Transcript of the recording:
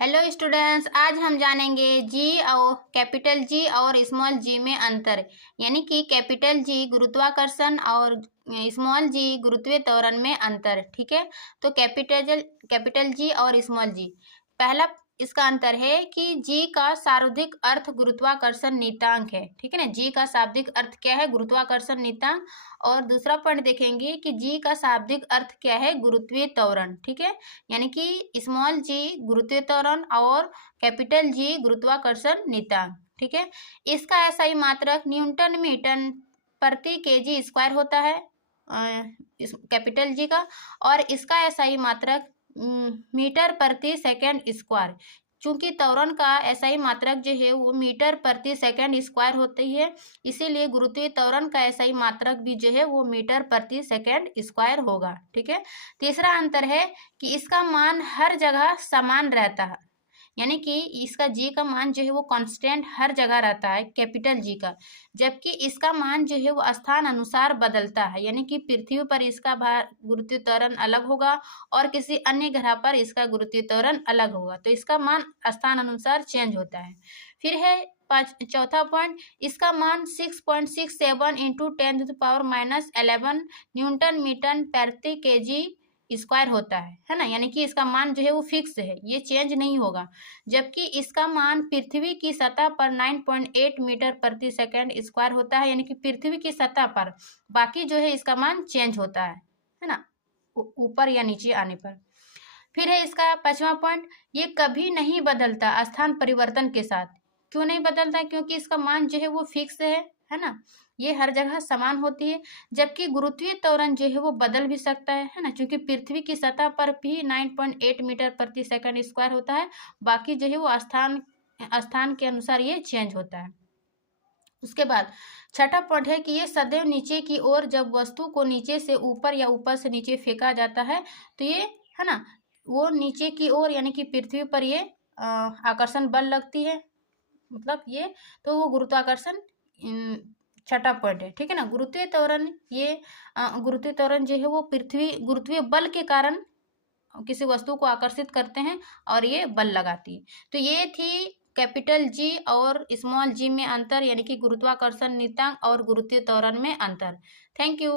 Hello students, आज हम जानेंगे जी और कैपिटल जी और स्मॉल जी में अंतर। यानी कि कैपिटल जी गुरुत्वाकर्षण और स्मॉल जी गुरुत्वीय त्वरण में अंतर। ठीक है, तो कैपिटल जी और स्मॉल जी। पहला इसका अंतर है कि जी का शाब्दिक अर्थ गुरुत्वाकर्षण नियतांक है। ठीक है ना, जी का शाब्दिक अर्थ क्या है? गुरुत्वाकर्षण नियतांक। और दूसरा पॉइंट देखेंगे कि जी का शाब्दिक अर्थ क्या है? गुरुत्वीय त्वरण। ठीक है, यानी कि स्मॉल जी गुरुत्वीय त्वरण और कैपिटल जी गुरुत्वाकर्षण नियतांक। ठीक है, इसका एसआई मात्रक न्यूटन मीटर प्रति केजी स्क्वायर होता है इस कैपिटल जी का, और इसका एसआई मात्रक मीटर प्रति सेकंड स्क्वायर। चूंकि त्वरण का एसआई मात्रक जो है वो मीटर प्रति सेकंड स्क्वायर होती है, इसीलिए गुरुत्वीय त्वरण का एसआई मात्रक भी जो है वो मीटर प्रति सेकंड स्क्वायर होगा। ठीक है, तीसरा अंतर है कि इसका मान हर जगह समान रहता है। यानी कि इसका जी का मान जो है वो कांस्टेंट हर जगह रहता है कैपिटल जी का, जबकि इसका मान जो है वो स्थान अनुसार बदलता है। यानी कि पृथ्वी पर इसका भार गुरुत्वीय त्वरण अलग होगा और किसी अन्य ग्रह पर इसका गुरुत्वीय त्वरण अलग होगा, तो इसका मान स्थान अनुसार चेंज होता है। फिर है चौथा पॉइंट, इसका मान 6.67 इंटू 10⁻⁻11 न्यूटन मीटर प्रति केजी स्क्वायर होता है ना। यानी कि इसका मान जो है वो फिक्स है, ये चेंज नहीं होगा। जबकि इसका मान पृथ्वी की सतह पर 9.8 मीटर प्रति सेकंड स्क्वायर होता है। यानी कि पृथ्वी की सतह पर, बाकी जो है इसका मान चेंज होता है ना, ऊपर या नीचे आने पर। फिर है इसका पांचवा पॉइंट, ये कभी नहीं बदलता स्थान परिवर्तन के साथ। क्यों नहीं बदलता? क्योंकि इसका मान जो है वो फिक्स है ना, ये हर जगह समान होती है। जबकि गुरुत्वीय त्वरण जो है वो बदल भी सकता है ना, क्योंकि पृथ्वी की सतह पर भी 9.8 मीटर प्रति सेकंड स्क्वायर होता है, बाकी जो है वो स्थान के अनुसार ये चेंज होता है। उसके बाद छठा पॉइंट है कि ये सदैव नीचे की ओर, जब वस्तु को नीचे से ऊपर या ऊपर से नीचे फेंका जाता है तो ये है ना वो नीचे की ओर, यानी कि पृथ्वी पर ये आकर्षण बल लगती है, मतलब ये, तो वो गुरुत्वाकर्षण छठा पॉइंट है। ठीक है ना, गुरुत्वीय त्वरण ये गुरुत्वीय त्वरण जो है वो पृथ्वी गुरुत्वीय बल के कारण किसी वस्तु को आकर्षित करते हैं और ये बल लगाती है। तो ये थी कैपिटल जी और स्मॉल जी में अंतर, यानी कि गुरुत्वाकर्षण नियतांक और गुरुत्वीय त्वरण में अंतर। Thank you.